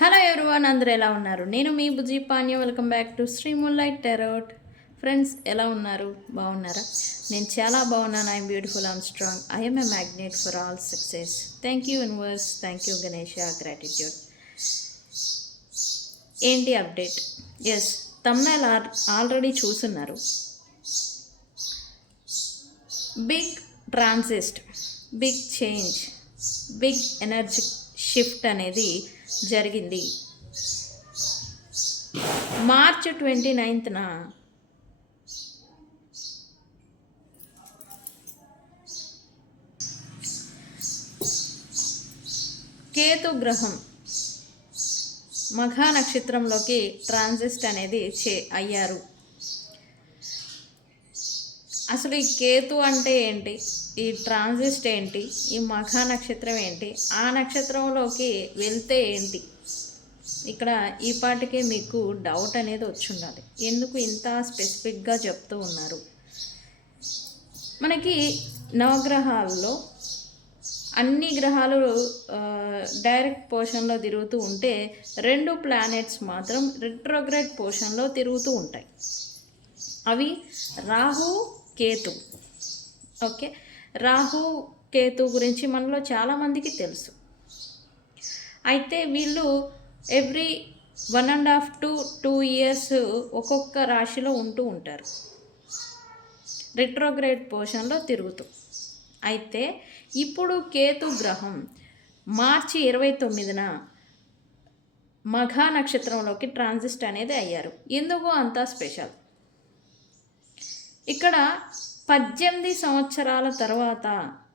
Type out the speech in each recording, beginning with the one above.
Hello everyone, అందరూ ఎలా ఉన్నారు? నేను మీ Bujji Panyam. Welcome back to Sri moonlight tarot. Friends, ఎలా ఉన్నారు? బాగున్నారా? నేను చాలా బాగున్నాను. I'm beautiful, I'm strong, I'm a magnet for all success. Thank you universe, thank you Ganesha, gratitude. ఏంటి అప్డేట్? ఎస్, తమ్నైల్ ఆల్రెడీ చూస్తున్నారు. Big transit, big change, big energy shift అనేది జరిగింది. మార్చ్ 29న కేతు గ్రహం మఘా నక్షత్రంలోకి ట్రాన్సిస్ట్ అనేది అయ్యారు. అసలు ఈ కేతు అంటే ఏంటి, ఈ ట్రాన్సిస్ట్ ఏంటి, ఈ మఘా నక్షత్రం ఏంటి, ఆ నక్షత్రంలోకి వెళ్తే ఏంటి, ఇక్కడ ఈ పాటికే మీకు డౌట్ అనేది వచ్చి ఉండాలి. ఎందుకు ఇంత స్పెసిఫిక్గా చెప్తూ ఉన్నారు? మనకి నవగ్రహాల్లో అన్ని గ్రహాలు డైరెక్ట్ పోర్షన్లో తిరుగుతూ ఉంటే 2 ప్లానెట్స్ మాత్రం రిట్రోగ్రేడ్ పోర్షన్లో తిరుగుతూ ఉంటాయి. అవి రాహు, కేతు. ఓకే, రాహు కేతు గురించి మనలో చాలామందికి తెలుసు. అయితే వీళ్ళు ఎవ్రీ 1.5 to 2 years ఒక్కొక్క రాశిలో ఉంటూ ఉంటారు, రిట్రోగ్రేడ్ పోర్షన్లో తిరుగుతూ. అయితే ఇప్పుడు కేతు గ్రహం మార్చి 29న మఘా నక్షత్రంలోకి ట్రాన్సిస్ట్ అనేది అయ్యారు. ఎందుకు అంత స్పెషల్? ఇక్కడ 18 సంవత్సరాల తర్వాత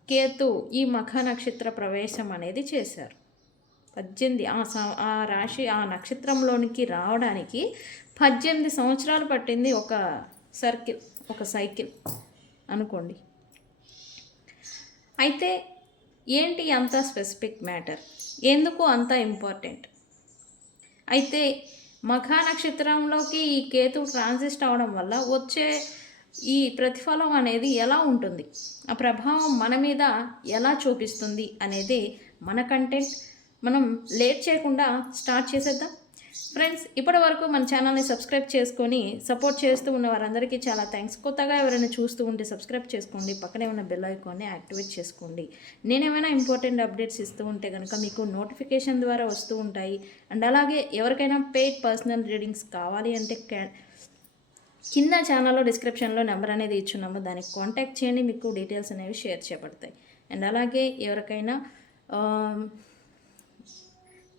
కేతు ఈ మఖ నక్షత్ర ప్రవేశం అనేది చేశారు. 18 ఆ రాశి ఆ నక్షత్రంలోనికి రావడానికి 18 సంవత్సరాలు పట్టింది. ఒక సైకిల్ అనుకోండి. అయితే ఏంటి అంత స్పెసిఫిక్ మ్యాటర్, ఎందుకు అంత ఇంపార్టెంట్? అయితే మఖా నక్షత్రంలోకి ఈ కేతు ట్రాన్సిస్ట్ అవడం వల్ల వచ్చే ఈ ప్రతిఫలం అనేది ఎలా ఉంటుంది, ఆ ప్రభావం మన మీద ఎలా చూపిస్తుంది అనేది మన కంటెంట్. మనం లేట్ చేయకుండా స్టార్ట్ చేసేద్దాం. ఫ్రెండ్స్, ఇప్పటి వరకు మన ఛానల్ని సబ్స్క్రైబ్ చేసుకొని సపోర్ట్ చేస్తూ ఉన్న వారందరికీ చాలా థ్యాంక్స్. కొత్తగా ఎవరైనా చూస్తూ ఉంటే సబ్స్క్రైబ్ చేసుకోండి, పక్కనే ఉన్న బెల్ ఐకాన్ని యాక్టివేట్ చేసుకోండి. నేనేమైనా ఇంపార్టెంట్ అప్డేట్స్ ఇస్తూ ఉంటే కనుక మీకు నోటిఫికేషన్ ద్వారా వస్తూ ఉంటాయి. అండ్ అలాగే ఎవరికైనా పెయిడ్ పర్సనల్ రీడింగ్స్ కావాలి అంటే కింద ఛానల్లో డిస్క్రిప్షన్లో నెంబర్ అనేది ఇచ్చున్నాము, దానికి కాంటాక్ట్ చేయండి, మీకు డీటెయిల్స్ అనేవి షేర్ చేయబడతాయి. అండ్ అలాగే ఎవరికైనా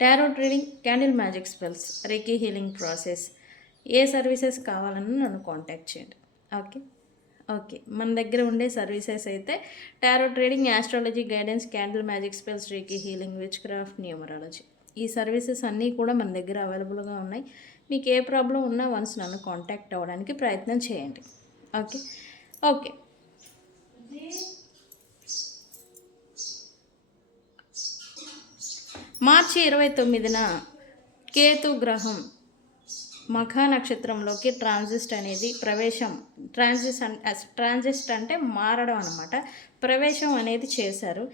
tarot reading, candle magic spells, reiki healing process, ఏ సర్వీసెస్ కావాలన్నా నన్ను కాంటాక్ట్ చేయండి. ఓకే, మన దగ్గర ఉండే సర్వీసెస్ అయితే tarot reading, astrology guidance, candle magic spells, reiki healing, which craft, numerology, ఈ సర్వీసెస్ అన్నీ కూడా మన దగ్గర అవైలబుల్గా ఉన్నాయి. మీకు ఏ ప్రాబ్లం ఉన్నా వన్స్ నన్ను కాంటాక్ట్ అవ్వడానికి ప్రయత్నం చేయండి. ఓకే. మార్చి 29న కేతు గ్రహం మఖా నక్షత్రంలోకి ట్రాన్సిస్ట్ అనేది ట్రాన్సిస్ట్ అంటే మారడం అన్నమాట, ప్రవేశం అనేది చేశారు.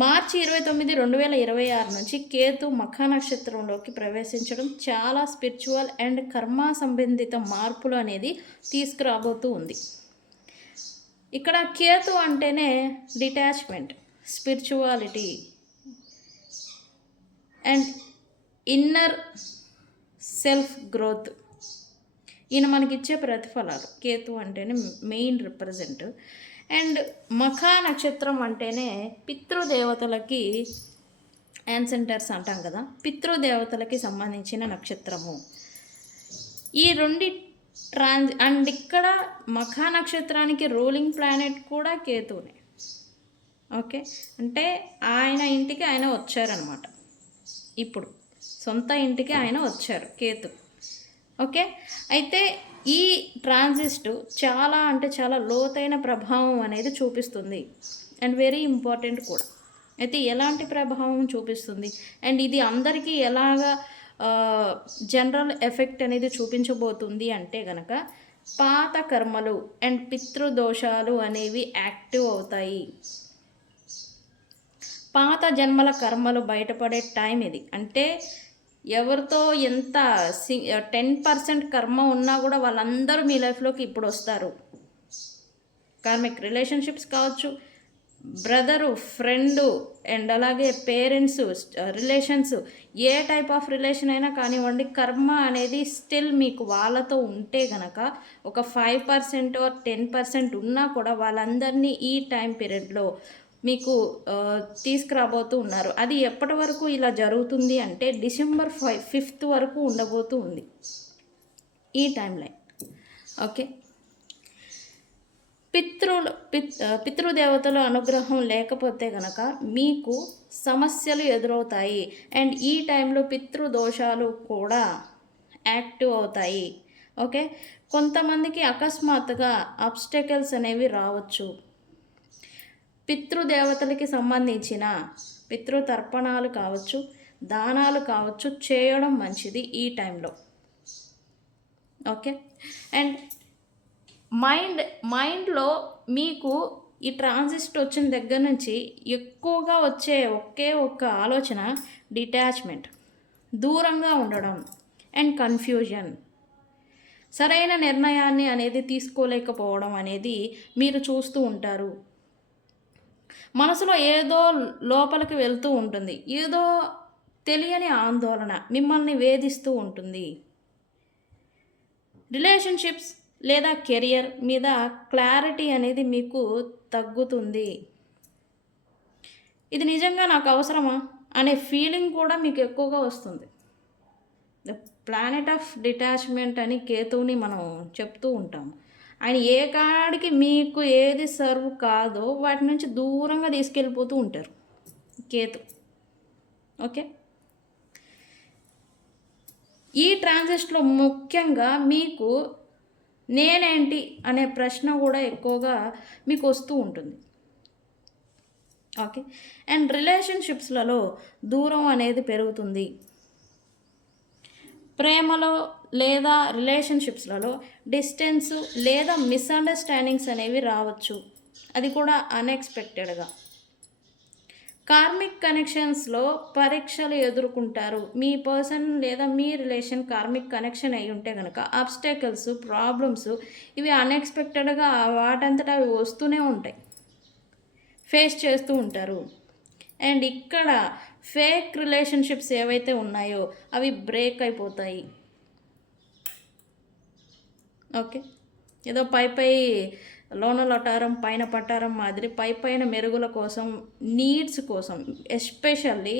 మార్చి 29, 2026 నుంచి కేతు మఖా నక్షత్రంలోకి ప్రవేశించడం చాలా స్పిరిచువల్ అండ్ కర్మ సంబంధిత మార్పులు అనేది తీసుకురాబోతూ ఉంది. ఇక్కడ కేతు అంటేనే detachment, spirituality and inner self growth. ఈయన మనకిచ్చే ప్రతిఫలాలు. కేతు అంటేనే మెయిన్ రిప్రజెంట్. అండ్ మఖా నక్షత్రం అంటేనే పితృదేవతలకి యాన్సెంటర్స్ అంటాం కదా, పితృదేవతలకి సంబంధించిన నక్షత్రము. ఈ అండ్ ఇక్కడ మఖా నక్షత్రానికి రూలింగ్ ప్లానెట్ కూడా కేతువునే. ఓకే, అంటే ఆయన ఇంటికి ఆయన వచ్చారనమాట. ఇప్పుడు సొంత ఇంటికి ఆయన వచ్చారు కేతు. ఓకే, అయితే ఈ ట్రాన్సిస్ట్ చాలా అంటే చాలా లోతైన ప్రభావం అనేది చూపిస్తుంది అండ్ వెరీ ఇంపార్టెంట్ కూడా. అయితే ఎలాంటి ప్రభావం చూపిస్తుంది అండ్ ఇది అందరికీ ఎలాగా జనరల్ ఎఫెక్ట్ అనేది చూపించబోతుంది అంటే కనుక పాత కర్మలు అండ్ పితృదోషాలు అనేవి యాక్టివ్ అవుతాయి. పాత జన్మల కర్మలు బయటపడే టైం ఇది. అంటే ఎవరితో ఎంత 10% కర్మ ఉన్నా కూడా వాళ్ళందరూ మీ లైఫ్లోకి ఇప్పుడు వస్తారు. కార్మిక్ రిలేషన్షిప్స్ కావచ్చు, బ్రదరు, ఫ్రెండు అండ్ అలాగే parents relations, A type of relation అయినా కానివ్వండి, కర్మ అనేది స్టిల్ మీకు వాళ్ళతో ఉంటే గనక ఒక 5% ఆర్ 10% ఉన్నా కూడా వాళ్ళందరినీ ఈ టైం పీరియడ్లో మీకు తీసుకురాబోతూ ఉన్నారు. అది ఎప్పటి వరకు ఇలా జరుగుతుంది అంటే డిసెంబర్ 5th వరకు ఉండబోతూ ఉంది ఈ టైం లైన్. ఓకే. పితృదేవతల అనుగ్రహం లేకపోతే గనక మీకు సమస్యలు ఎదురవుతాయి. అండ్ ఈ టైంలో పితృదోషాలు కూడా యాక్టివ్ అవుతాయి. ఓకే. కొంతమందికి అకస్మాత్తుగా అబ్స్టెకల్స్ అనేవి రావచ్చు. పితృదేవతలకి సంబంధించిన పితృతర్పణాలు కావచ్చు, దానాలు కావచ్చు, చేయడం మంచిది ఈ టైంలో. ఓకే. అండ్ మైండ్లో మీకు ఈ ట్రాన్సిస్ట్ వచ్చిన దగ్గర నుంచి ఎక్కువగా వచ్చే ఒక్క ఆలోచన డిటాచ్మెంట్, దూరంగా ఉండడం అండ్ కన్ఫ్యూజన్. సరైన నిర్ణయాన్ని అనేది తీసుకోలేకపోవడం అనేది మీరు చూస్తూ ఉంటారు. మనసులో ఏదో లోపలికి వెళ్తూ ఉంటుంది, ఏదో తెలియని ఆందోళన మిమ్మల్ని వేధిస్తూ ఉంటుంది. రిలేషన్షిప్స్ లేదా కెరియర్ మీద క్లారిటీ అనేది మీకు తగ్గుతుంది. ఇది నిజంగా నాకు అవసరమా అనే ఫీలింగ్ కూడా మీకు ఎక్కువగా వస్తుంది. ద ప్లానెట్ ఆఫ్ డిటాచ్మెంట్ అని కేతువుని మనం చెప్తూ ఉంటాము. ఆయన ఏ కాడికి మీకు ఏది సర్వ్ కాదో వాటి నుంచి దూరంగా తీసుకెళ్ళిపోతూ ఉంటారు కేతు. ఓకే. ఈ ట్రాన్సిస్ట్లో ముఖ్యంగా మీకు నేనేంటి అనే ప్రశ్న కూడా ఎక్కువగా మీకు వస్తూ ఉంటుంది. ఓకే. అండ్ రిలేషన్షిప్స్లలో దూరం అనేది పెరుగుతుంది. ప్రేమలో లేదా రిలేషన్షిప్స్లలో డిస్టెన్స్ లేదా మిస్అండర్స్టాండింగ్స్ అనేవి రావచ్చు. అది కూడా అన్ఎక్స్పెక్టెడ్గా. కార్మిక్ కనెక్షన్స్లో పరీక్షలు ఎదుర్కొంటారు. మీ పర్సన్ లేదా మీ రిలేషన్ కార్మిక్ కనెక్షన్ అయి ఉంటే కనుక అబ్స్టెకల్స్, ప్రాబ్లమ్స్ ఇవి అన్ఎక్స్పెక్టెడ్గా వాటంతటా అవి వస్తూనే ఉంటాయి, ఫేస్ చేస్తూ ఉంటారు. అండ్ ఇక్కడ ఫేక్ రిలేషన్షిప్స్ ఏవైతే ఉన్నాయో అవి బ్రేక్ అయిపోతాయి. ఓకే. ఏదో పై లోన లొటారం పైన పట్టారం మాదిరి పైన మెరుగుల కోసం, నీడ్స్ కోసం, ఎస్పెషల్లీ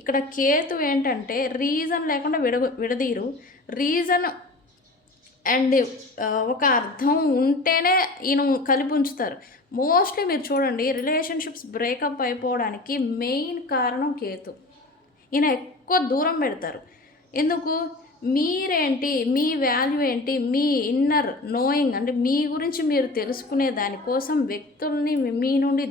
ఇక్కడ కేతు ఏంటంటే రీజన్ లేకుండా విడదీరు. రీజన్ అండ్ ఒక అర్థం ఉంటేనే ఈయన కలిపి ఉంచుతారు. మోస్ట్లీ మీరు చూడండి, రిలేషన్షిప్స్ బ్రేకప్ అయిపోవడానికి మెయిన్ కారణం కేతు. ఈయన ఎక్కువ దూరం పెడతారు. ఎందుకు? మీరేంటి, మీ వాల్యూ ఏంటి, మీ ఇన్నర్ నోయింగ్ అంటే మీ గురించి మీరు తెలుసుకునే దానికోసం వ్యక్తుల్ని మీ నుండి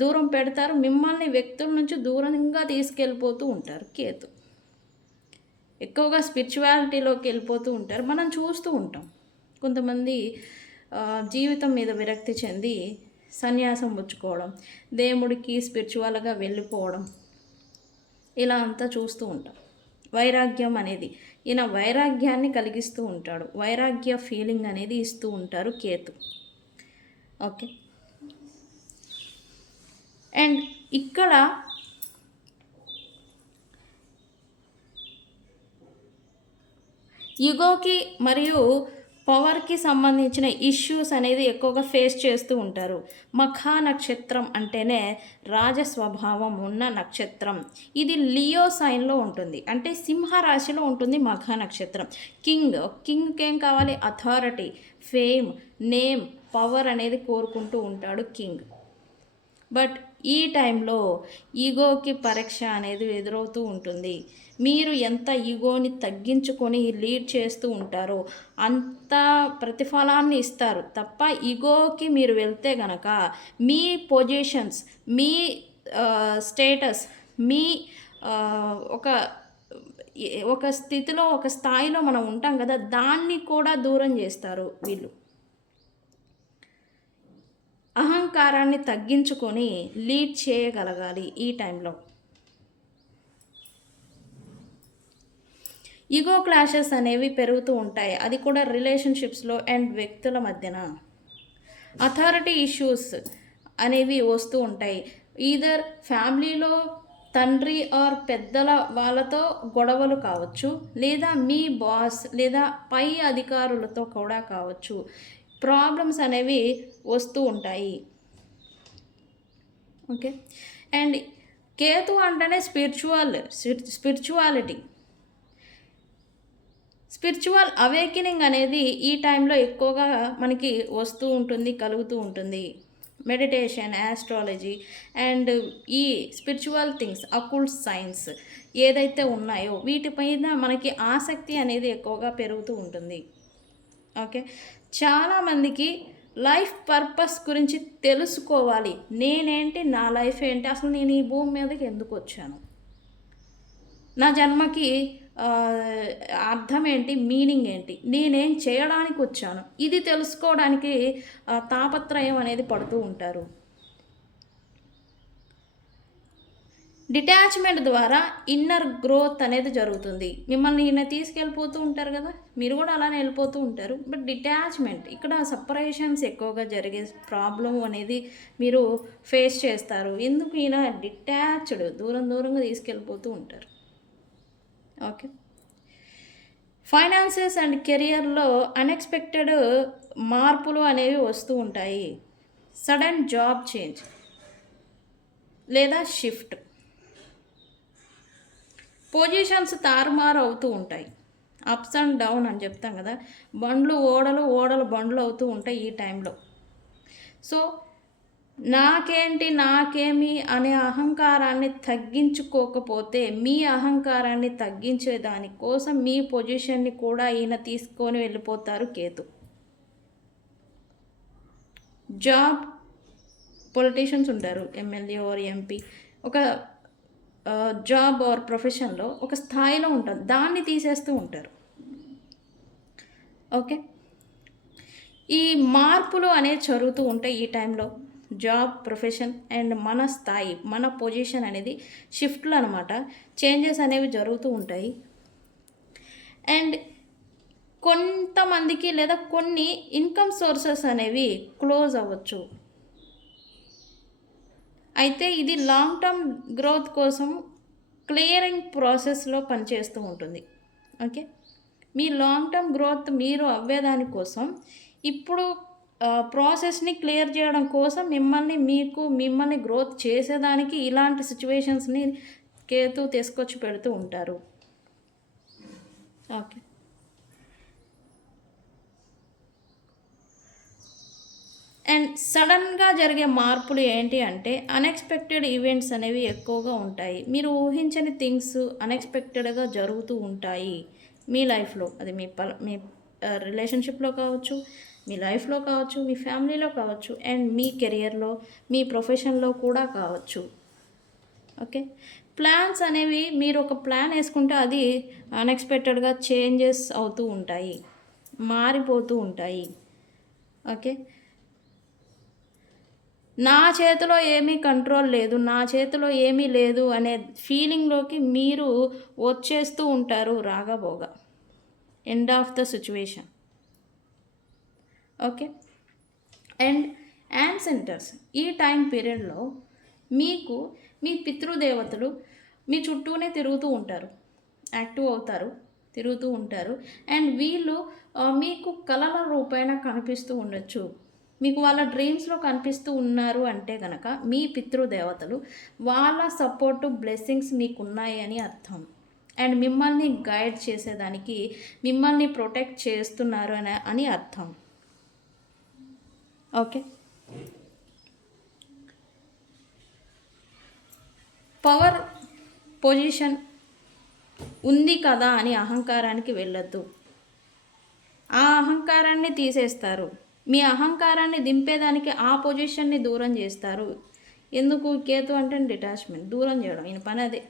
దూరం పెడతారు. మిమ్మల్ని వ్యక్తుల నుంచి దూరంగా తీసుకెళ్ళిపోతూ ఉంటారు కేతు. ఎక్కువగా స్పిరిచువాలిటీలోకి వెళ్ళిపోతూ ఉంటారు. మనం చూస్తూ ఉంటాం కొంతమంది జీవితం మీద విరక్తి చెంది సన్యాసం పుచ్చుకోవడం, దేవుడికి స్పిరిచువల్గా వెళ్ళిపోవడం, ఇలా అంతా చూస్తూ ఉంటాం. వైరాగ్యం అనేది ఈయన వైరాగ్యాన్ని కలిగిస్తూ ఉంటాడు. వైరాగ్య ఫీలింగ్ అనేది ఇస్తూ ఉంటారు కేతు. ఓకే. అండ్ ఇక్కడ ఈగోకి మరియు పవర్కి సంబంధించిన ఇష్యూస్ అనేది ఎక్కువగా ఫేస్ చేస్తూ ఉంటారు. మఖా నక్షత్రం అంటేనే రాజస్వభావం ఉన్న నక్షత్రం. ఇది లియో సైన్లో ఉంటుంది, అంటే సింహరాశిలో ఉంటుంది మఖా నక్షత్రం. కింగ్కి ఏం కావాలి? అథారిటీ, ఫేమ్, నేమ్, పవర్ అనేది కోరుకుంటూ ఉంటాడు కింగ్. బట్ ఈ టైంలో ఈగోకి పరీక్ష అనేది ఎదురవుతూ ఉంటుంది. మీరు ఎంత ఈగోని తగ్గించుకొని లీడ్ చేస్తూ ఉంటారో అంత ప్రతిఫలాన్ని ఇస్తారు తప్ప ఈగోకి మీరు వెళ్తే గనక మీ పొజిషన్స్, మీ స్టేటస్, మీ ఒక స్థితిలో, ఒక స్థాయిలో మనం ఉంటాం కదా, దాన్ని కూడా దూరం చేస్తారు వీళ్ళు. అహంకారాన్ని తగ్గించుకొని లీడ్ చేయగలగాలి ఈ టైంలో. ఈగో క్లాషెస్ అనేవి పెరుగుతూ ఉంటాయి, అది కూడా రిలేషన్షిప్స్లో అండ్ వ్యక్తుల మధ్యన. అథారిటీ ఇష్యూస్ అనేవి వస్తూ ఉంటాయి, ఈదర్ ఫ్యామిలీలో తండ్రి ఆర్ పెద్దల వాళ్ళతో గొడవలు కావచ్చు, లేదా మీ బాస్ లేదా పై అధికారులతో కూడా కావచ్చు. ప్రాబ్లమ్స్ అనేవి వస్తూ ఉంటాయి. ఓకే. అండ్ కేతు అంటేనే స్పిరిచువాలిటీ, స్పిరిచువల్ అవేకెనింగ్ అనేది ఈ టైంలో ఎక్కువగా మనకి వస్తూ ఉంటుంది, కలుగుతూ ఉంటుంది. మెడిటేషన్, ఆస్ట్రాలజీ అండ్ ఈ స్పిరిచువల్ థింగ్స్, అకల్ట్ సైన్స్ ఏదైతే ఉన్నాయో వీటిపైన మనకి ఆసక్తి అనేది ఎక్కువగా పెరుగుతూ ఉంటుంది. ఓకే. చాలామందికి లైఫ్ పర్పస్ గురించి తెలుసుకోవాలి. నేనేంటి, నా లైఫ్ ఏంటి, అసలు నేను ఈ భూమి మీదకి ఎందుకు వచ్చాను, నా జన్మకి అర్థం ఏంటి, మీనింగ్ ఏంటి, నేనేం చేయడానికి వచ్చాను, ఇది తెలుసుకోవడానికి తాపత్రయం అనేది పడుతూ ఉంటారు. డిటాచ్మెంట్ ద్వారా ఇన్నర్ గ్రోత్ అనేది జరుగుతుంది. మిమ్మల్ని ఈయన తీసుకెళ్ళిపోతూ ఉంటారు కదా, మీరు కూడా అలానే వెళ్ళిపోతూ ఉంటారు. బట్ డిటాచ్మెంట్, ఇక్కడ సపరేషన్స్ ఎక్కువగా జరిగే ప్రాబ్లం అనేది మీరు ఫేస్ చేస్తారు. ఎందుకు ఈయన డిటాచ్డ్, దూరంగా తీసుకెళ్ళిపోతూ ఉంటారు. ఓకే. ఫైనాన్సెస్ అండ్ కెరియర్లో అన్ఎక్స్పెక్టెడ్ మార్పులు అనేవి వస్తూ ఉంటాయి. సడన్ జాబ్ చేంజ్ లేదా షిఫ్ట్, పొజిషన్స్ తారుమారు అవుతూ ఉంటాయి. అప్స్ అండ్ డౌన్ అని చెప్తాం కదా, బండ్లు ఓడలు బండ్లు అవుతూ ఉంటాయి ఈ టైంలో. సో నాకేమి అనే అహంకారాన్ని తగ్గించుకోకపోతే, మీ అహంకారాన్ని తగ్గించే దానికోసం మీ పొజిషన్ని కూడా ఈయన తీసుకొని వెళ్ళిపోతారు కేతు. జాబ్, పొలిటీషియన్స్ ఉంటారు, ఎమ్మెల్యే ఆర్ ఎంపీ, ఒక జాబ్ ఆర్ ప్రొఫెషన్లో ఒక స్థాయిలో ఉంటుంది, దాన్ని తీసేస్తూ ఉంటారు. ఓకే. ఈ మార్పులు అనేవి జరుగుతూ ఉంటాయి ఈ టైంలో. జాబ్, ప్రొఫెషన్ అండ్ మన స్థాయి, మన పొజిషన్ అనేది షిఫ్ట్లు అనమాట, చేంజెస్ అనేవి జరుగుతూ ఉంటాయి. అండ్ కొంతమందికి లేదా కొన్ని ఇన్కమ్ సోర్సెస్ అనేవి క్లోజ్ అవ్వచ్చు. అయితే ఇది లాంగ్ టర్మ్ గ్రోత్ కోసం క్లియరింగ్ ప్రాసెస్లో పనిచేస్తూ ఉంటుంది. ఓకే. మీ లాంగ్ టర్మ్ గ్రోత్ మీరు అవ్వేదానికోసం ఇప్పుడు ప్రాసెస్ని క్లియర్ చేయడం కోసం మిమ్మల్ని గ్రోత్ చేసేదానికి ఇలాంటి సిచ్యువేషన్స్ని కేతు తీసుకొచ్చి పెడుతూ ఉంటారు. ఓకే. అండ్ సడన్గా జరిగే మార్పులు ఏంటి అంటే, అన్ఎక్స్పెక్టెడ్ ఈవెంట్స్ అనేవి ఎక్కువగా ఉంటాయి. మీరు ఊహించని థింగ్స్ అన్ఎక్స్పెక్టెడ్గా జరుగుతూ ఉంటాయి మీ లైఫ్లో. అది మీ రిలేషన్షిప్లో కావచ్చు, మీ లైఫ్లో కావచ్చు, మీ ఫ్యామిలీలో కావచ్చు, అండ్ మీ కెరియర్లో, మీ ప్రొఫెషన్లో కూడా కావచ్చు. ఓకే. ప్లాన్స్ అనేవి మీరు ఒక ప్లాన్ వేసుకుంటే అది అన్ఎక్స్పెక్టెడ్గా చేంజెస్ అవుతూ ఉంటాయి, మారిపోతూ ఉంటాయి. ఓకే. నా చేతిలో ఏమీ కంట్రోల్ లేదు, నా చేతిలో ఏమీ లేదు అనే ఫీలింగ్లోకి మీరు వచ్చేస్తూ ఉంటారు రాగబోగా. End of the situation. Okay. And ancestors, ఈ టైం పీరియడ్లో మీకు మీ పితృదేవతలు మీ చుట్టూనే తిరుగుతూ ఉంటారు, యాక్టివ్ అవుతారు, తిరుగుతూ ఉంటారు. అండ్ వీళ్ళు మీకు కలల రూపేణ కనిపిస్తూ ఉండొచ్చు. మీకు వాళ్ళ డ్రీమ్స్లో కనిపిస్తూ ఉన్నారు అంటే కనుక మీ పితృదేవతలు, వాళ్ళ సపోర్టు, బ్లెస్సింగ్స్ మీకు ఉన్నాయి అని అర్థం. అండ్ మిమ్మల్ని గైడ్ చేసేదానికి, మిమ్మల్ని ప్రొటెక్ట్ చేస్తున్నారు అని అర్థం. ఓకే. పవర్ పొజిషన్ ఉంది కదా అని అహంకారానికి వెళ్ళొద్దు. ఆ అహంకారాన్ని తీసేస్తారు. మీ అహంకారాన్ని దింపేదానికి ఆ పొజిషన్ని దూరం చేస్తారు. ఎందుకు? కేతు అంటే డిటాచ్మెంట్, దూరం చేయడం. ఈయన పని అదే,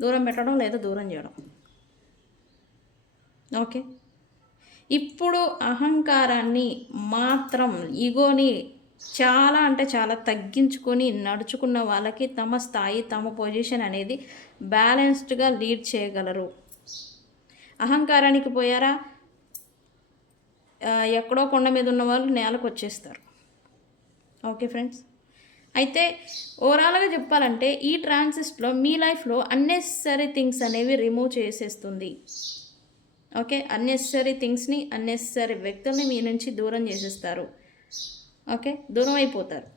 దూరం పెట్టడం లేదా దూరం చేయడం. ఓకే. ఇప్పుడు అహంకారాన్ని మాత్రం ఈగోని చాలా అంటే చాలా తగ్గించుకొని నడుచుకున్న వాళ్ళకి తమ స్థాయి, తమ పొజిషన్ అనేది బ్యాలెన్స్డ్గా లీడ్ చేయగలరు. అహంకారానికి పోయారా, ఎక్కడో కొండ మీద ఉన్న వాళ్ళు నేలకు వచ్చేస్తారు. ఓకే ఫ్రెండ్స్, అయితే ఓవరాల్గా చెప్పాలంటే ఈ ట్రాన్సిస్ట్లో మీ లైఫ్లో అన్నెసరీ థింగ్స్ అనేవి రిమూవ్ చేసేస్తుంది. ఓకే, అన్నెసరీ థింగ్స్ని, అన్నెసరీ వ్యక్తుల్ని మీ నుంచి దూరం చేసేస్తారు. ఓకే, దూరం అయిపోతారు.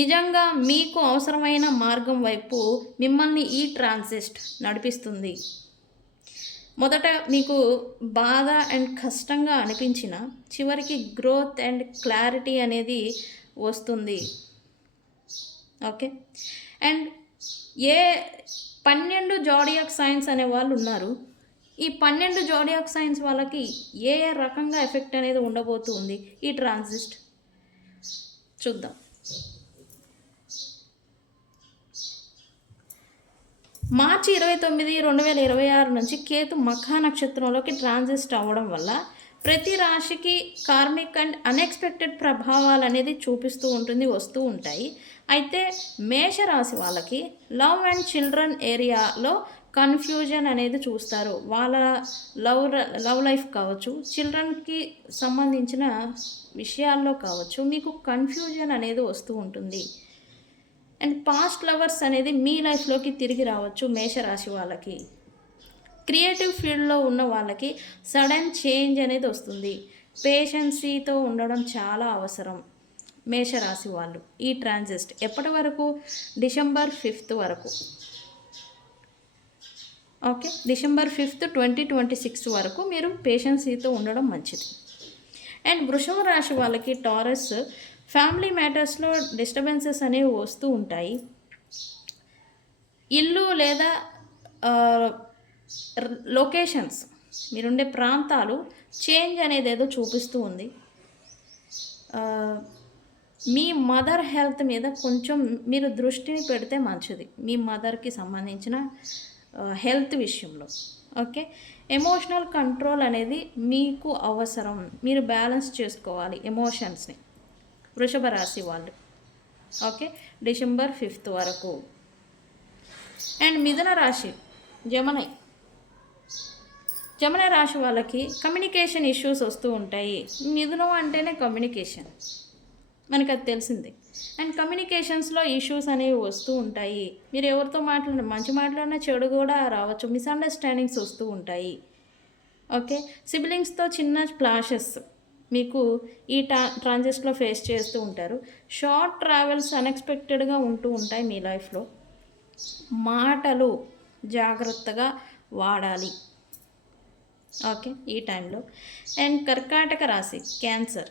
నిజంగా మీకు అవసరమైన మార్గం వైపు మిమ్మల్ని ఈ ట్రాన్సిస్ట్ నడిపిస్తుంది. మొదట మీకు బాధ అండ్ కష్టంగా అనిపించిన చివరికి గ్రోత్ అండ్ క్లారిటీ అనేది వస్తుంది. ఓకే, అండ్ 12 జోడియాక్ సైన్స్ అనే వాళ్ళు ఉన్నారు. ఈ 12 జోడియాక్ సైన్స్ వాళ్ళకి ఏ రకంగా ఎఫెక్ట్ అనేది ఉండబోతుంది ఈ ట్రాన్సిస్ట్ చూద్దాం. మార్చి 29, 2026 నుంచి కేతు మఖా నక్షత్రంలోకి ట్రాన్సిస్ట్ అవ్వడం వల్ల ప్రతి రాశికి కార్మిక్ అండ్ అన్ఎక్స్పెక్టెడ్ ప్రభావాలు అనేది చూపిస్తూ ఉంటుంది, వస్తూ ఉంటాయి. అయితే మేషరాశి వాళ్ళకి లవ్ అండ్ చిల్డ్రన్ ఏరియాలో కన్ఫ్యూజన్ అనేది చూస్తారు. వాళ్ళ లవ్ లైఫ్ కావచ్చు, చిల్డ్రన్కి సంబంధించిన విషయాల్లో కావచ్చు, మీకు కన్ఫ్యూజన్ అనేది వస్తూ ఉంటుంది. అండ్ పాస్ట్ లవర్స్ అనేది మీ లైఫ్లోకి తిరిగి రావచ్చు మేషరాశి వాళ్ళకి. క్రియేటివ్ ఫీల్డ్లో ఉన్న వాళ్ళకి సడన్ చేంజ్ అనేది వస్తుంది. పేషెన్సీతో ఉండడం చాలా అవసరం మేషరాశి వాళ్ళు. ఈ ట్రాన్సిస్ట్ ఎప్పటి వరకు? డిసెంబర్ 5 వరకు. ఓకే, డిసెంబర్ 5, 2026 వరకు మీరు పేషెన్సీతో ఉండడం మంచిది. అండ్ వృషభ రాశి వాళ్ళకి టారస్ ఫ్యామిలీ మ్యాటర్స్లో డిస్టర్బెన్సెస్ అనేవి వస్తూ ఉంటాయి. ఇల్లు లేదా లొకేషన్స్, మీరుండే ప్రాంతాలు చేంజ్ అనేది ఏదో చూపిస్తూ ఉంది. మీ మదర్ హెల్త్ మీద కొంచెం మీరు దృష్టిని పెడితే మంచిది, మీ మదర్కి సంబంధించిన హెల్త్ విషయంలో. ఓకే, ఎమోషనల్ కంట్రోల్ అనేది మీకు అవసరం. మీరు బ్యాలెన్స్ చేసుకోవాలి ఎమోషన్స్ని వృషభ రాశి వాళ్ళు. ఓకే, డిసెంబర్ 5 వరకు. అండ్ మిథున రాశి జమనై రాశి వాళ్ళకి కమ్యూనికేషన్ ఇష్యూస్ వస్తూ ఉంటాయి. మిథునం అంటేనే కమ్యూనికేషన్, మనకు అది తెలిసిందే. అండ్ కమ్యూనికేషన్స్లో ఇష్యూస్ అనేవి వస్తూ ఉంటాయి. మీరు ఎవరితో మాట్లాడినా, మంచి మాట్లాడినా చెడు కూడా రావచ్చు. మిస్అండర్స్టాండింగ్స్ వస్తూ ఉంటాయి. ఓకే, సిబ్లింగ్స్తో చిన్న క్లాషెస్ మీకు ఈ ట్రాన్సిస్ట్లో ఫేస్ చేస్తూ ఉంటారు. షార్ట్ ట్రావెల్స్ అన్ఎక్స్పెక్టెడ్గా ఉంటూ ఉంటాయి మీ లైఫ్లో. మాటలు జాగ్రత్తగా వాడాలి. ఓకే, ఈ టైంలో. అండ్ కర్కాటక రాశి క్యాన్సర్,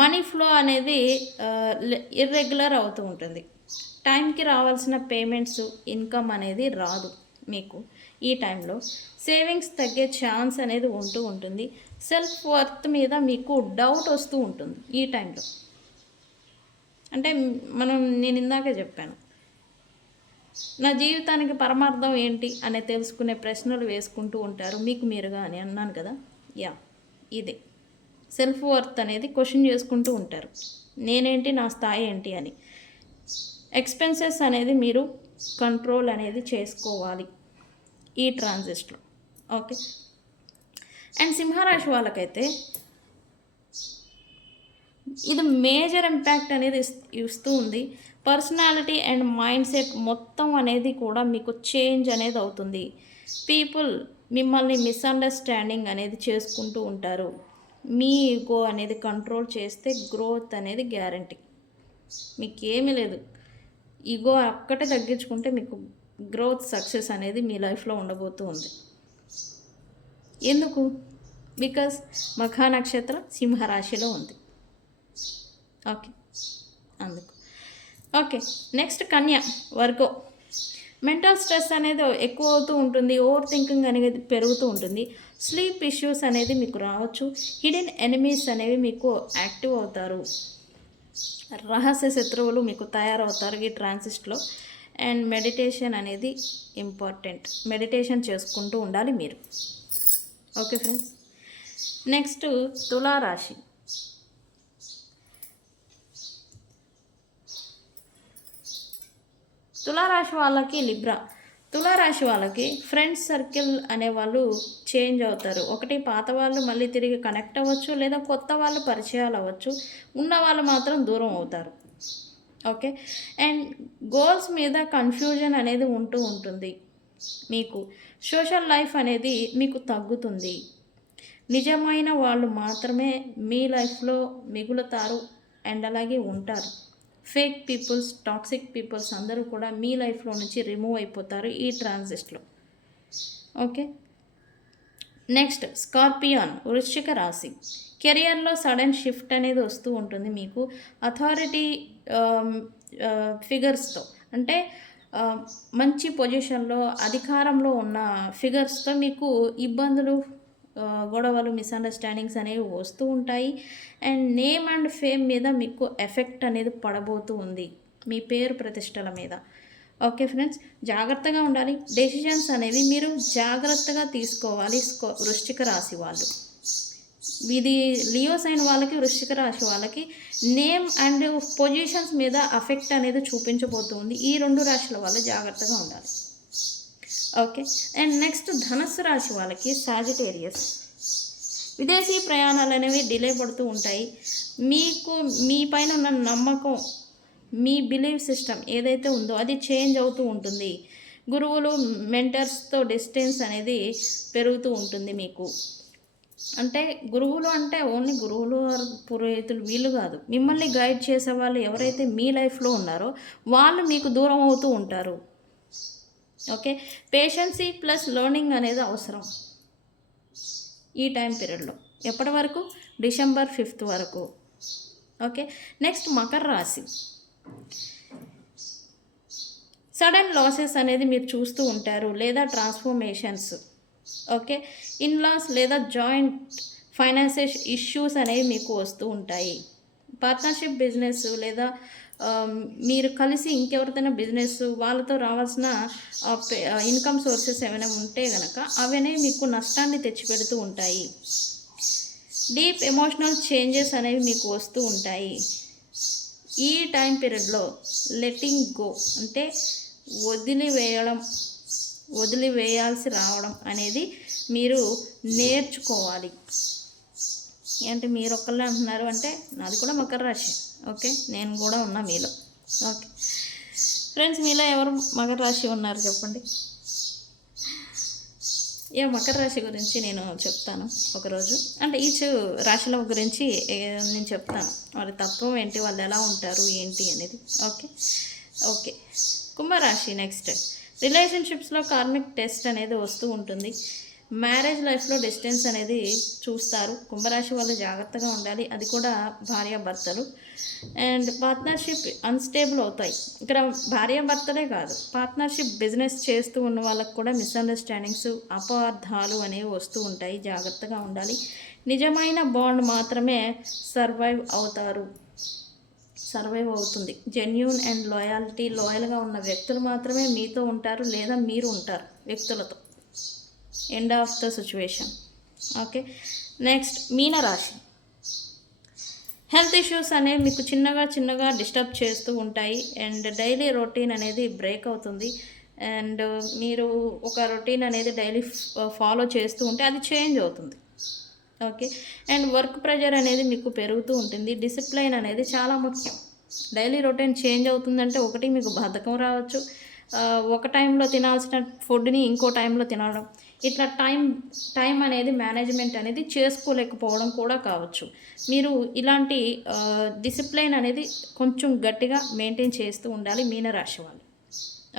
మనీ ఫ్లో అనేది ఇర్రెగ్యులర్ అవుతూ ఉంటుంది. టైంకి రావాల్సిన పేమెంట్స్, ఇన్కమ్ అనేది రాదు మీకు ఈ టైంలో. సేవింగ్స్ తగ్గే ఛాన్స్ అనేది ఉంటూ ఉంటుంది. సెల్ఫ్ వర్త్ మీద మీకు డౌట్ వస్తూ ఉంటుంది ఈ టైంలో. అంటే నేను ఇందాకే చెప్పాను, నా జీవితానికి పరమార్థం ఏంటి అనే తెలుసుకునే ప్రశ్నలు వేసుకుంటూ ఉంటారు మీకు మీరుగా అని అన్నాను కదా. ఇదే సెల్ఫ్ వర్త్ అనేది క్వశ్చన్ చేసుకుంటూ ఉంటారు. నేనేంటి, నా స్థాయి ఏంటి అని. ఎక్స్పెన్సెస్ అనేది మీరు కంట్రోల్ అనేది చేసుకోవాలి ఈ ట్రాన్సిస్ట్లో. ఓకే, అండ్ సింహరాశి వాళ్ళకైతే ఇది మేజర్ ఇంపాక్ట్ అనేది ఇస్తూ ఉంది. పర్సనాలిటీ అండ్ మైండ్ సెట్ మొత్తం అనేది కూడా మీకు చేంజ్ అనేది అవుతుంది. పీపుల్ మిమ్మల్ని మిస్అండర్స్టాండింగ్ అనేది చేసుకుంటూ ఉంటారు. మీ ఈగో అనేది కంట్రోల్ చేస్తే గ్రోత్ అనేది గ్యారంటీ. మీకు ఏమీ లేదు, ఈగో అక్కడే తగ్గించుకుంటే మీకు గ్రోత్, సక్సెస్ అనేది మీ లైఫ్లో ఉండబోతూ ఉంది. ఎందుకు? బికాస్ మఖా నక్షత్రం సింహరాశిలో ఉంది. ఓకే, అందుకు. ఓకే, నెక్స్ట్ కన్య వర్గో. మెంటల్ స్ట్రెస్ అనేది ఎక్కువ అవుతూ ఉంటుంది. ఓవర్ థింకింగ్ అనేది పెరుగుతూ ఉంటుంది. స్లీప్ ఇష్యూస్ అనేది మీకు రావచ్చు. హిడెన్ ఎనిమీస్ అనేవి మీకు యాక్టివ్ అవుతారు. రహస్య శత్రువులు మీకు తయారవుతారు ఈ ట్రాన్సిస్ట్లో. అండ్ మెడిటేషన్ అనేది ఇంపార్టెంట్. మెడిటేషన్ చేసుకుంటూ ఉండాలి మీరు. Okay friends. నెక్స్ట్ తులారాశి. తులారాశి వాళ్ళకి లిబ్రా. తులారాశి వాళ్ళకి ఫ్రెండ్స్ సర్కిల్ అనేవాళ్ళు చేంజ్ అవుతారు. ఒకటి పాత వాళ్ళు మళ్ళీ తిరిగి కనెక్ట్ అవ్వచ్చు, లేదా కొత్త వాళ్ళు పరిచయాలు అవ్వచ్చు. ఉన్న వాళ్ళు మాత్రం దూరం అవుతారు. ఓకే. అండ్ గోల్స్ మీద కన్ఫ్యూజన్ అనేది ఉంటూ ఉంటుంది మీకు. సోషల్ లైఫ్ అనేది మీకు తగ్గుతుంది. నిజమైన వాళ్ళు మాత్రమే మీ లైఫ్లో మిగులుతారు అండ్ అలాగే ఉంటారు. ఫేక్ పీపుల్స్, టాక్సిక్ పీపుల్స్ అందరూ కూడా మీ లైఫ్లో నుంచి రిమూవ్ అయిపోతారు ఈ ట్రాన్సిస్ట్లో. ఓకే. నెక్స్ట్ స్కార్పియాన్, వృశ్చిక రాశి. కెరియర్లో సడన్ షిఫ్ట్ అనేది వస్తూ ఉంటుంది మీకు. అథారిటీ ఫిగర్స్తో, అంటే మంచి పొజిషన్లో అధికారంలో ఉన్న ఫిగర్స్తో మీకు ఇబ్బందులు, గొడవలు, మిస్అండర్స్టాండింగ్స్ అనేవి వస్తూ ఉంటాయి. అండ్ నేమ్ అండ్ ఫేమ్ మీద మీకు ఎఫెక్ట్ అనేది పడబోతూ ఉంది, మీ పేరు ప్రతిష్టల మీద. ఓకే ఫ్రెండ్స్, జాగ్రత్తగా ఉండాలి. డెసిషన్స్ అనేవి మీరు జాగ్రత్తగా తీసుకోవాలి వృశ్చిక రాశి వాళ్ళు. ఇది లియో సైన్ వాళ్ళకి, వృశ్చిక రాశి వాళ్ళకి నేమ్ అండ్ పొజిషన్స్ మీద అఫెక్ట్ అనేది చూపించబోతుంది. ఈ రెండు రాశుల వాళ్ళు జాగ్రత్తగా ఉండాలి. ఓకే. అండ్ నెక్స్ట్ ధనుస్సు రాశి వాళ్ళకి సాజిటేరియస్. విదేశీ ప్రయాణాలు అనేవి డిలే పడుతూ ఉంటాయి. మీకు మీ పైన ఉన్న నమ్మకం, మీ బిలీవ్ సిస్టమ్ ఏదైతే ఉందో అది చేంజ్ అవుతూ ఉంటుంది. గురువులు, మెంటర్స్తో డిస్టెన్స్ అనేది పెరుగుతూ ఉంటుంది మీకు. అంటే గురువులు అంటే ఓన్లీ గురువులు, పురోహితులు వీళ్ళు కాదు. మిమ్మల్ని గైడ్ చేసే వాళ్ళు ఎవరైతే మీ లైఫ్లో ఉన్నారో వాళ్ళు మీకు దూరం అవుతూ ఉంటారు. ఓకే. పేషెన్సీ ప్లస్ లెర్నింగ్ అనేది అవసరం ఈ టైం పీరియడ్లో. ఎప్పటి వరకు? డిసెంబర్ 5th వరకు. ఓకే. నెక్స్ట్ మకర రాశి. సడన్ లాసెస్ అనేది మీరు చూస్తూ ఉంటారు, లేదా ట్రాన్స్ఫర్మేషన్స్. ఓకే. ఇన్లాస్ లేదా జాయింట్ ఫైనాన్షియల్ ఇష్యూస్ అనేవి మీకు వస్తూ ఉంటాయి. పార్ట్నర్షిప్ బిజినెస్, లేదా మీరు కలిసి ఇంకెవరితోనైనా బిజినెస్, వాళ్ళతో రావాల్సిన ఇన్కమ్ సోర్సెస్ ఏమైనా ఉంటే కనుక అవన్నీ మీకు నష్టాన్ని తెచ్చిపెడుతూ ఉంటాయి. డీప్ ఎమోషనల్ చేంజెస్ అనేవి మీకు వస్తూ ఉంటాయి ఈ టైం పీరియడ్లో. లెట్టింగ్ గో అంటే వదిలివేయాల్సి రావడం అనేది మీరు నేర్చుకోవాలి. అంటే మీరు ఒక్కళ్ళే అంటున్నారు అంటే నాది కూడా మకర రాశి. ఓకే, నేను కూడా ఉన్నా మీలో. ఓకే ఫ్రెండ్స్, మీలో ఎవరు మకర రాశి ఉన్నారు చెప్పండి. మకర రాశి గురించి నేను చెప్తాను ఒకరోజు. అంటే ఈచ్ రాశుల గురించి నేను చెప్తాను, వారి తత్వం ఏంటి, వాళ్ళు ఎలా ఉంటారు ఏంటి అనేది. ఓకే ఓకే కుంభరాశి. నెక్స్ట్ రిలేషన్షిప్స్లో కార్మిక్ టెస్ట్ అనేది వస్తూ ఉంటుంది. మ్యారేజ్ లైఫ్లో డిస్టెన్స్ అనేది చూస్తారు. కుంభరాశి వాళ్ళు జాగ్రత్తగా ఉండాలి, అది కూడా భార్యాభర్తలు. అండ్ పార్ట్నర్షిప్ అన్స్టేబుల్ అవుతాయి. ఇక్కడ భార్యాభర్తలే కాదు, పార్ట్నర్షిప్ బిజినెస్ చేస్తూ ఉన్న వాళ్ళకు కూడా మిస్అండర్స్టాండింగ్స్, అపార్థాలు అనేవి వస్తూ ఉంటాయి, జాగ్రత్తగా ఉండాలి. నిజమైన బాండ్ మాత్రమే సర్వైవ్ అవుతుంది. జెన్యూన్ అండ్ లాయల్గా ఉన్న వ్యక్తులు మాత్రమే మీతో ఉంటారు, లేదా మీరు ఉంటారు వ్యక్తులతో. End of the situation. Okay next మీనరాశి. హెల్త్ ఇష్యూస్ అనేవి మీకు చిన్నగా డిస్టర్బ్ చేస్తూ ఉంటాయి. అండ్ డైలీ రొటీన్ అనేది బ్రేక్ అవుతుంది. అండ్ మీరు ఒక రొటీన్ అనేది డైలీ ఫాలో చేస్తూ ఉంటే అది చేంజ్ అవుతుంది. ఓకే. అండ్ వర్క్ ప్రెషర్ అనేది మీకు పెరుగుతూ ఉంటుంది. డిసిప్లైన్ అనేది చాలా ముఖ్యం. డైలీ రొటీన్ చేంజ్ అవుతుందంటే ఒకటి మీకు బద్ధకం రావచ్చు, ఒక టైంలో తినాల్సిన ఫుడ్ని ఇంకో టైంలో తినడం, ఇట్లా టైం అనేది మేనేజ్మెంట్ అనేది చేసుకోలేకపోవడం కూడా కావచ్చు. మీరు ఇలాంటి డిసిప్లైన్ అనేది కొంచెం గట్టిగా మెయింటైన్ చేస్తూ ఉండాలి మీనరాశి వాళ్ళు.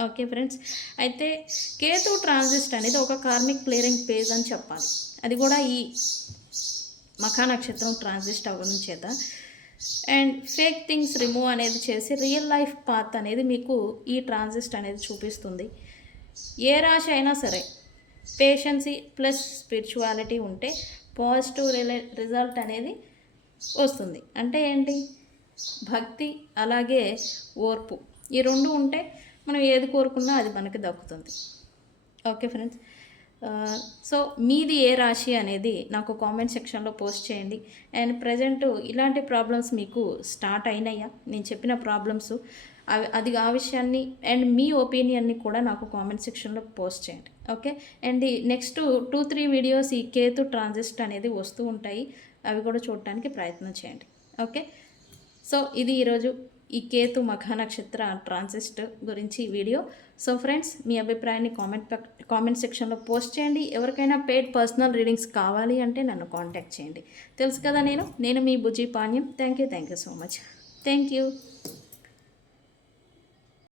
ఓకే ఫ్రెండ్స్, అయితే కేతు ట్రాన్సిస్ట్ అనేది ఒక కార్మిక్ క్లియరింగ్ పేజ్ అని చెప్పాలి. అది కూడా ఈ మఖా నక్షత్రం ట్రాన్సిస్ట్ అవ్వడం చేత. అండ్ ఫేక్ థింగ్స్ రిమూవ్ అనేది చేసి రియల్ లైఫ్ పాత్ అనేది మీకు ఈ ట్రాన్సిస్ట్ అనేది చూపిస్తుంది. ఏ రాశి అయినా సరే పేషెన్సీ ప్లస్ స్పిరిచువాలిటీ ఉంటే పాజిటివ్ రిజల్ట్ అనేది వస్తుంది. అంటే ఏంటి? భక్తి అలాగే ఓర్పు, ఈ రెండు ఉంటే మనం ఏది కోరుకున్నా అది మనకి దక్కుతుంది. ఓకే ఫ్రెండ్స్, సో మీది ఏ రాశి అనేది నాకు కామెంట్ సెక్షన్లో పోస్ట్ చేయండి. అండ్ ప్రజెంట్ ఇలాంటి ప్రాబ్లమ్స్ మీకు స్టార్ట్ అయినాయా, నేను చెప్పిన ప్రాబ్లమ్స్ అది ఆ విషయాన్ని అండ్ మీ ఒపీనియన్ని కూడా నాకు కామెంట్ సెక్షన్లో పోస్ట్ చేయండి. ఓకే. అండ్ నెక్స్ట్ 2-3 వీడియోస్ ఈ కేతు ట్రాన్సిస్ట్ అనేది వస్తూ ఉంటాయి, అవి కూడా చూడటానికి ప్రయత్నం చేయండి. ఓకే. సో ఇది ఈరోజు ఈ కేతు మఖ నక్షత్ర ట్రాన్సిస్ట్ గురించి వీడియో. సో ఫ్రెండ్స్, మీ అభిప్రాయాన్ని కామెంట్ సెక్షన్లో పోస్ట్ చేయండి. ఎవరికైనా పెయిడ్ పర్సనల్ రీడింగ్స్ కావాలి అంటే నన్ను కాంటాక్ట్ చేయండి. తెలుసు కదా, నేను మీ Bujji Panyam. Thank you so much. Thank you.